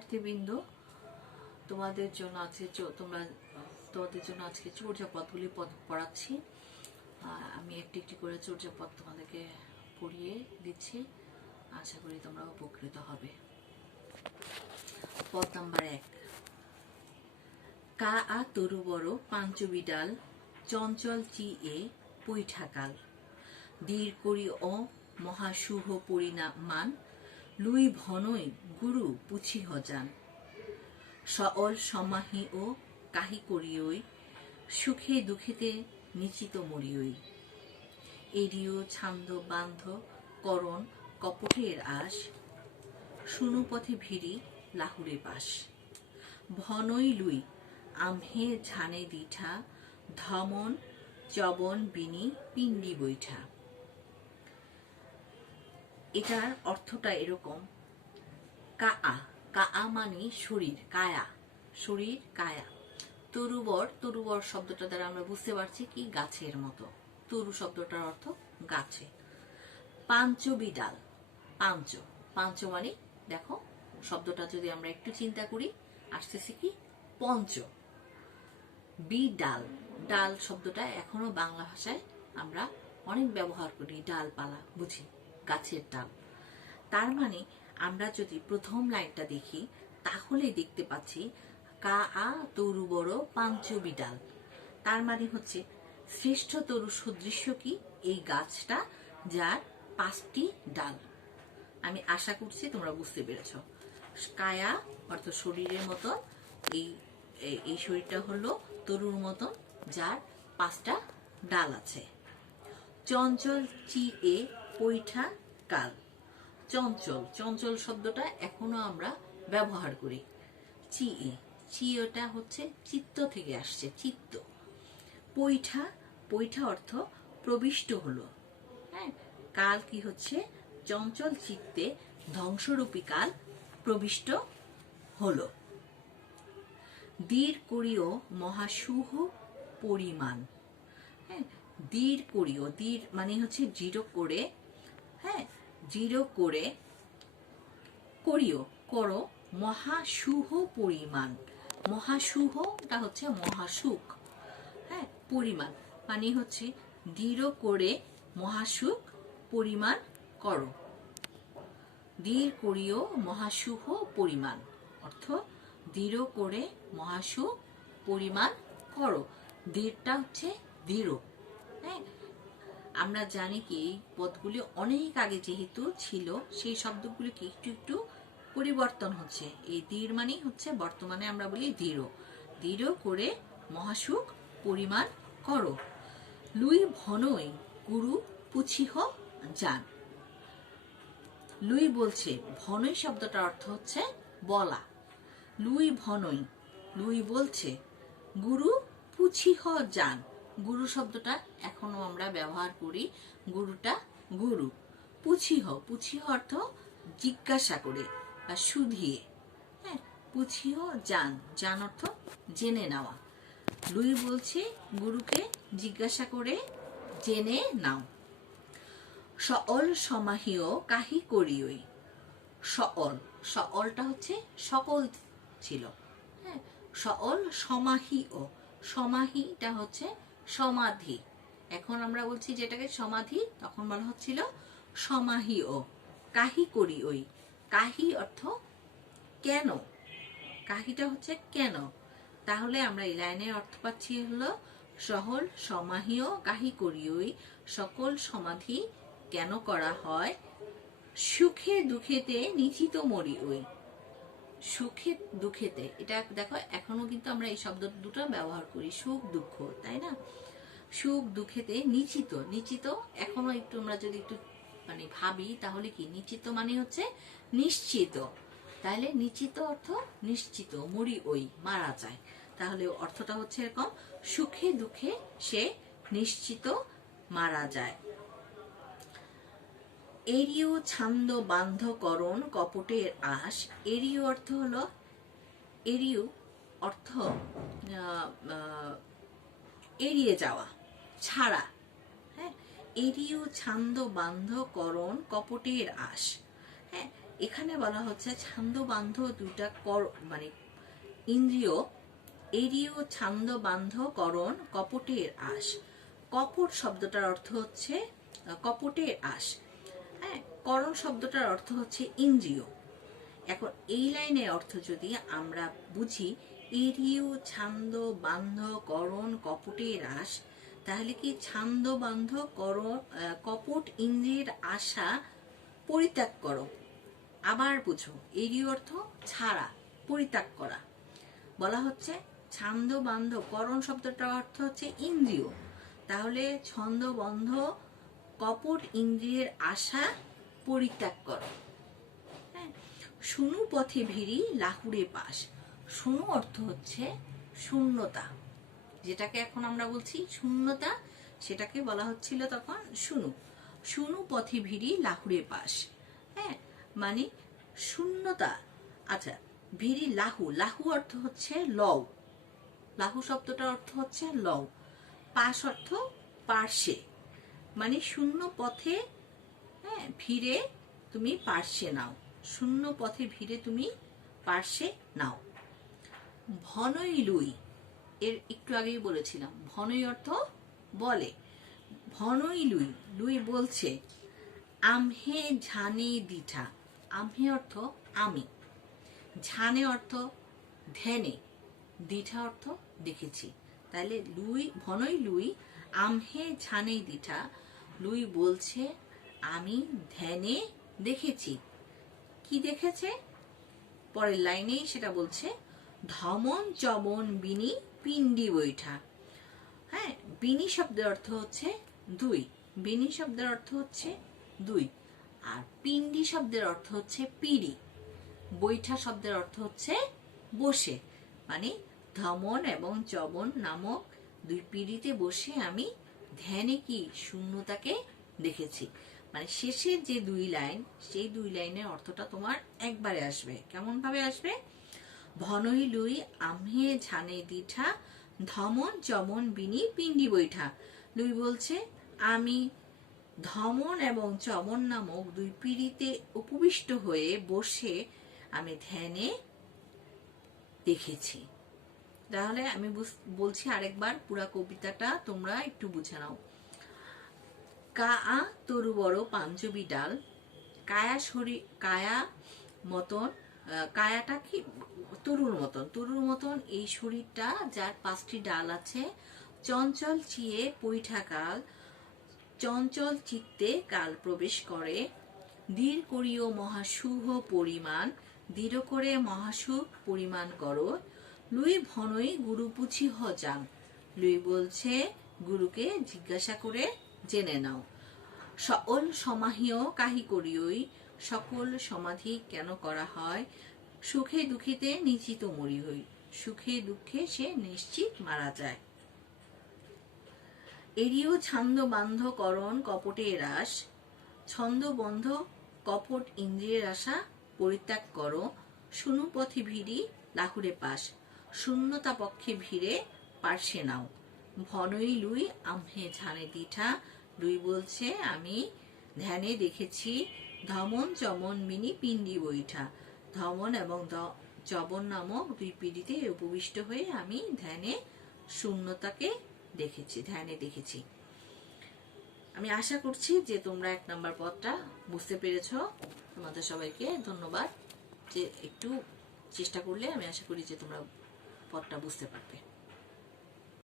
শিক্ষার্থীবৃন্দ, তোমাদের জন্য আজকে চর্যাপদগুলি পড়াচ্ছি। আমি একটি একটি করে চর্যাপদ তোমাদেরকে পড়িয়ে দিচ্ছি। আশা করি তোমরা উপকৃত হবে। পদ নাম্বার 1। কা আ তরু বড় পাঞ্চু বিডাল চঞ্চল চি এ পৈঠাকাল দীর করি ও মহাশুভ পরিণামান লুই ভনই গুরু পুছি হজান সঅল সমাহি ও কাহি করিয়ই সুখে দুঃখেতে নিচিত মরিয়ই এরিয় ছান্দ বান্ধ করণ কপটের আশ শুনু পথে ভিড়ি লাহুরে পাশ ভনই লুই আমহে ঝানে দিঠা ধমন চবন বিনি পিণ্ডি বৈঠা। এটার অর্থটা এরকম, কা আ মানে শরীর, কায়া, শরীর কায়া। তরুবর শব্দটা দ্বারা আমরা বুঝতে পারছি কি গাছের মতো। তরু শব্দটার অর্থ গাছে। পাঞ্চবিডাল, পাঞ্চ মানে দেখো শব্দটা যদি আমরা একটু চিন্তা করি আসতেছে কি পঞ্চ। বিডাল, ডাল শব্দটা এখনো বাংলা ভাষায় আমরা অনেক ব্যবহার করি, ডালপালা বুঝি, গাছের ডাল। তার মানে আমরা যদি প্রথম লাইনটা দেখি তাহলে দেখতে পাচ্ছি কা আ তরু বড় পাঞ্চবিডাল। তার মানে হচ্ছে শ্রেষ্ঠ তরু সদৃশ্য কি এই গাছটা, যার 5টি ডাল। আমি আশা করছি তোমরা বুঝতে পেরেছ। কায়া অর্থ শরীরের মতন, এই শরীরটা হলো তরুর মতন যার 5টা ডাল আছে। চঞ্চল চি এ পৈঠা কাল। চঞ্চল শব্দটা এখনো আমরা ব্যবহার করি। চিটা হচ্ছে চিত্ত থেকে আসছে, চিত্ত। পৈঠা অর্থ প্রবিষ্ট হলো। হ্যাঁ, কাল কি হচ্ছে চঞ্চল চিত্তে ধ্বংসরূপী কাল প্রবিষ্ট হলো। দীর করিও মহাশুভ পরিমাণ। হ্যাঁ, দীর করিও, দীর মানে হচ্ছে জিরো করে, হ্যাঁ জিরো করে করিও করো মহাশুভ পরিমাণ। মহাশুভটা হচ্ছে মহাসুখ। হ্যাঁ, পরিমাণ মানে হচ্ছে দৃঢ় করে মহাসুখ পরিমাণ করো। দৃঢ় করিও মহাশুভ পরিমাণ অর্থ দৃঢ় করে মহাসুখ পরিমাণ করো। দৃঢ়টা হচ্ছে দৃঢ়। হ্যাঁ, আমরা জানি কি এই পদগুলি অনেক আগে যেহেতু ছিল সেই শব্দগুলিকে একটু একটু পরিবর্তন হচ্ছে। এই দৃঢ় মানে হচ্ছে বর্তমানে আমরা বলি দৃঢ় করে মহাসুখ পরিমাণ করো। লুই ভনই গুরু পুছিহ যান। লুই বলছে, ভনই শব্দটার অর্থ হচ্ছে বলা। লুই বলছে গুরু পুছিহ যান। গুরু শব্দটা এখনো আমরা ব্যবহার করি, গুরুটা গুরু। পুছিহ অর্থ জিজ্ঞাসা করে বা শুধিয়ে। হ্যাঁ, পুছিহ যান অর্থ জেনে নেওয়া। লুই বলছে গুরুকে জিজ্ঞাসা করে জেনে নাও। সঅল সমাহিও কাহি করিয়ই। সঅলটা হচ্ছে সকল ছিল। হ্যাঁ, সঅল সমাহিটা হচ্ছে সমাধি। এখন আমরা বলছি যেটাকে সমাধি, তখন বলা হচ্ছিল সমাহিও। কাহি করি ওই, কাহি অর্থ কেন, কাহিটা হচ্ছে কেন। তাহলে আমরা এই লাইনের অর্থ পাচ্ছি হলো সহল সমাহিও কাহি করি ওই, সকল সমাধি কেন করা হয়, সুখে দুঃখেতে নিচিত মরি ওই। সুখে দুঃখেতে, এটা দেখো এখনো কিন্তু আমরা এই শব্দ দুটো ব্যবহার করি, সুখ দুঃখ, তাই না? সুখ দুঃখেতে নিচিত এখনো একটু আমরা যদি একটু মানে ভাবি তাহলে কি নিশ্চিত মানে হচ্ছে নিশ্চিত। তাহলে নিশ্চিত অর্থ নিশ্চিত, মরি ওই মারা যায়। তাহলে অর্থটা হচ্ছে এরকম, সুখে দুঃখে সে নিশ্চিত মারা যায়। এরিয় ছান্দ বান্ধকরণ কপটের আশ। এরিয় অর্থ হলো, এরিয় অর্থ এড়িয়ে যাওয়া, ছাড়া। হ্যাঁ, এরিয় ছান্দ বান্ধকরণ কপটের আশ। হ্যাঁ, এখানে বলা হচ্ছে ছন্দবান্ধ দুইটা মানে ইন্দ্রিয়, এরিয় ছন্দবান্ধ করণ কপটের আশ। কপট শব্দটার অর্থ হচ্ছে কপটের আশ, হ্যাঁ, করণ শব্দটার অর্থ হচ্ছে ইন্দ্রিয়। এখন এই লাইনের অর্থ যদি আমরা বুঝি, এরিয় ছন্দ বান্ধ করণ কপটের আশ, তাহলে কি ছন্দ বান্ধ করণ কপট ইন্দ্রিয়ের আশা পরিত্যাগ করো। আবার বুঝো, এরিয় অর্থ ছাড়া, পরিত্যাগ করা। বলা হচ্ছে ছন্দ বান্ধ, করণ শব্দটার অর্থ হচ্ছে ইন্দ্রিয়, তাহলে ছন্দবন্ধ কপট ইন্দ্রিয়ের আশা পরিত্যাগ করো। হ্যাঁ, শুনু পথে ভিড়ি লাহুরে পাশ। শুনু অর্থ হচ্ছে শূন্যতা, যেটাকে এখন আমরা বলছি শূন্যতা, সেটাকে বলা হচ্ছিল তখন শুনু। শুনু পথে ভিড়ি লাহুরে পাশ, হ্যাঁ, মানে শূন্যতা। আচ্ছা, ভিড়ি লাহু, লাহু অর্থ হচ্ছে লও, লাহু শব্দটার অর্থ হচ্ছে লও। পাশ অর্থ পার্শ্বে, মানে শূন্য পথে, হ্যাঁ, ভিড়ে তুমি পার্শ্বে নাও, শূন্য পথে ভিড়ে তুমি পার্শ্বে নাও। ভনই লুই, এর একটু আগেই বলেছিলাম, ভনই অর্থ বলে, ভনই লুই, লুই বলছে। আমহে ঝানে দিঠা, আমহে অর্থ আমি, ঝানে অর্থ ধ্যানে, দিঠা অর্থ দেখেছি। তাহলে লুই, ভনই লুই আমহে ঝানে দিঠা, লুই বলছে আমি ধ্যানে দেখেছি। কি দেখেছে? পরের লাইনেই সেটা বলছে, ধমন চবন বিনি পিণ্ডি বৈঠা। হ্যাঁ, বিনি শব্দের অর্থ হচ্ছে দুই, বিনি শব্দের অর্থ হচ্ছে দুই, আর পিণ্ডি শব্দের অর্থ হচ্ছে পিড়ি, বৈঠা শব্দের অর্থ হচ্ছে বসে, মানে ধমন এবং চবন নামক দুই পিড়িতে বসে আমি ধ্যানে কি শূন্যতাকে দেখেছি। মানে শেষের যে দুই লাইন, সেই দুই লাইনের অর্থটা তোমার একবারে আসবে। কেমন ভাবে আসবে? ভনই লুই আমহে ঝানে দিঠা, ধমন চমন বিনি পিণ্ডি বৈঠা। লুই বলছে আমি ধমন এবং চমন নামক দুই পিড়িতে উপবিষ্ট হয়ে বসে আমি ধ্যানে দেখেছি। তাহলে আমি বলছি আরেকবার, পুরা কবিতাটা তোমরা একটু বুঝে নাও। কা আ তরু বড় পাঞ্জবি ডাল, কায়া শরীর, কায়া মতন, কায়াটা কি তরুর মতন, তরুর মতন এই শরীরটা যার 5টি ডাল আছে। চঞ্চল চিয়ে পৈঠা কাল, চঞ্চল চিত্তে কাল প্রবেশ করে। দৃঢ় করিও মহাশুভ পরিমাণ, দৃঢ় করে মহাশুভ পরিমাণ করো। লুই ভনই গুরু পুছি হ যান, লুই বলছে গুরুকে জিজ্ঞাসা করে জেনে নাও। সকল সমাহিও কাহি করিওই, সকল সমাধি কেন করা হয়। সুখে দুঃখেতে নিশ্চিত মরি হই, সুখে দুঃখে সে নিশ্চিত মারা যায়। এরিও ছন্দ বান্ধ করণ কপটের রাস, ছন্দবন্ধ কপট ইন্দ্রিয়ের আশা পরিত্যাগ করো। শুনু পথে ভিড়ি লাহুরে পাশ, শূন্যতা পক্ষে ভিড়ে পার্শ্বে নাও। ভনই লুই আমহে ঝানে দিঠা, লুই বলছে আমি ধ্যানে দেখেছি। ধমন চমন মিনি পিণ্ডি বৈঠা, ধমন এবং চবন নামক দুই পিড়িতে উপবিষ্ট হয়ে আমি ধ্যানে শূন্যতাকে দেখেছি, ধ্যানে দেখেছি। আমি আশা করছি যে তোমরা 1 নম্বর পদটা বুঝতে পেরেছো। তোমাদের সবাইকে ধন্যবাদ, যে একটু চেষ্টা করলে আমি আশা করি যে তোমরা পদটা বুঝতে পারবে।